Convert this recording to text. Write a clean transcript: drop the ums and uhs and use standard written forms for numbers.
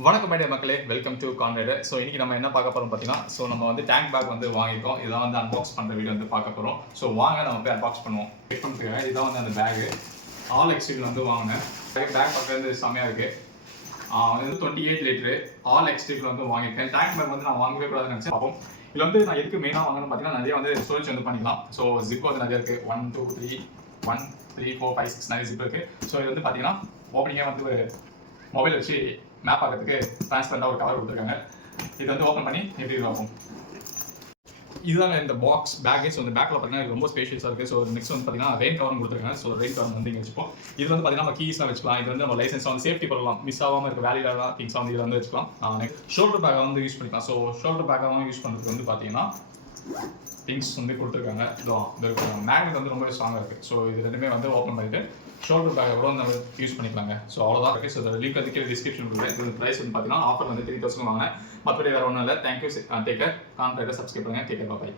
வணக்கம் மைடிய மக்களே, welcome to கான்ரேடர். So இன்னைக்கு நம்ம என்ன பார்க்க போறோம் பார்த்தீங்கன்னா, ஸோ நம்ம வந்து டேங்க் பேக் வந்து வாங்கியிருக்கோம். இதான் வந்து அன்பாக்ஸ் பண்ணுற வீடியோ வந்து பார்க்க போகிறோம். ஸோ வாங்க நம்ம போய் அன்பாக்ஸ் பண்ணுவோம். செக் பண்ணுறதுக்காக இதான் வந்து அந்த பேகு ஆல் எக்ஸ்ட்ரீல் வந்து வாங்கினேன். பேக் பார்க்கறது செம்மையாக இருக்குது. வந்து 28 லிட்டரு ஆல் எக்ஸ்ட்ரீல் வந்து வாங்கியிருக்கேன். டேங்க் பேக் வந்து நான் வாங்கவே கூடாதுன்னு நினச்சேன். பார்ப்போம். இதில் வந்து நான் எதுக்கு மெயினாக வாங்கணும்னு பார்த்தீங்கன்னா, நிறைய வந்து ஸ்டோரேஜ் வந்து பண்ணிக்கலாம். ஸோ ஜிப் வந்து நிறைய இருக்குது. 1 2 3 1 3 4 5 6 நிறைய ஜிப் இருக்குது. ஸோ இது வந்து பார்த்தீங்கன்னா ஓப்பனிங்காக வந்து ஒரு மொபைல் வச்சு மேப் பார்க்கறதுக்கு டிரான்ஸ்பரண்டாக ஒரு கவர் கொடுத்துருக்காங்க. இது வந்து ஓப்பன் பண்ணி எப்படி இருக்கும். இதுதான் இந்த பாக்ஸ் பேக்கேஜ். அந்த பேக்கில் பார்த்தீங்கன்னா ரொம்ப ஸ்பேஷியஸாக இருக்குது. ஸோ நெக்ஸ்ட் வந்து பார்த்தீங்கன்னா ரெயின் கவரும் கொடுத்துருக்காங்க. ஸோ ரெயின் கவர் வந்து இங்கே வச்சுப்போம். இது வந்து பார்த்தீங்கன்னா நம்ம கீஸ்லாம் வச்சுக்கலாம். இது வந்து நம்ம லைசன்ஸ் வந்து சேஃப்டி பண்ணலாம். மிஸ் ஆகாமல் இருக்க வேலிடாக திங்ஸ் வந்து இதில் வந்து வச்சுக்கலாம். ஷோல்டர் பேக்கை வந்து யூஸ் பண்ணிக்கலாம். ஸோ ஷோல்டர் பேக்காகவும் யூஸ் பண்ணுறதுக்கு வந்து பார்த்தீங்கன்னா திங்ஸ் வந்து கொடுத்துருக்காங்க. மேக்னெட் வந்து ரொம்ப ஸ்ட்ராங்காக இருக்குது. ஸோ இது ரெண்டுமே வந்து ஓப்பன் பண்ணிட்டு ஷோல்டர் பேக்கை கூட நம்ம யூஸ் பண்ணிக்கலாங்க. ஸோ அவ்வளோதான் இருக்குது. ஸோ இந்த லிங்க் வந்து கீழே டிஸ்கிரிப்ஷன் கொடுக்குறேன். இது ப்ரைஸ் வந்து பார்த்தீங்கன்னா ஆஃபர் வந்து 3000 வாங்கினேன். மற்றபடி வேறு ஒன்றும் இல்லை. தேங்க்யூ. Take care. கான்டாக்டை சப்ஸ்கிரைப் பண்ணுங்கள். Take care. பாய்.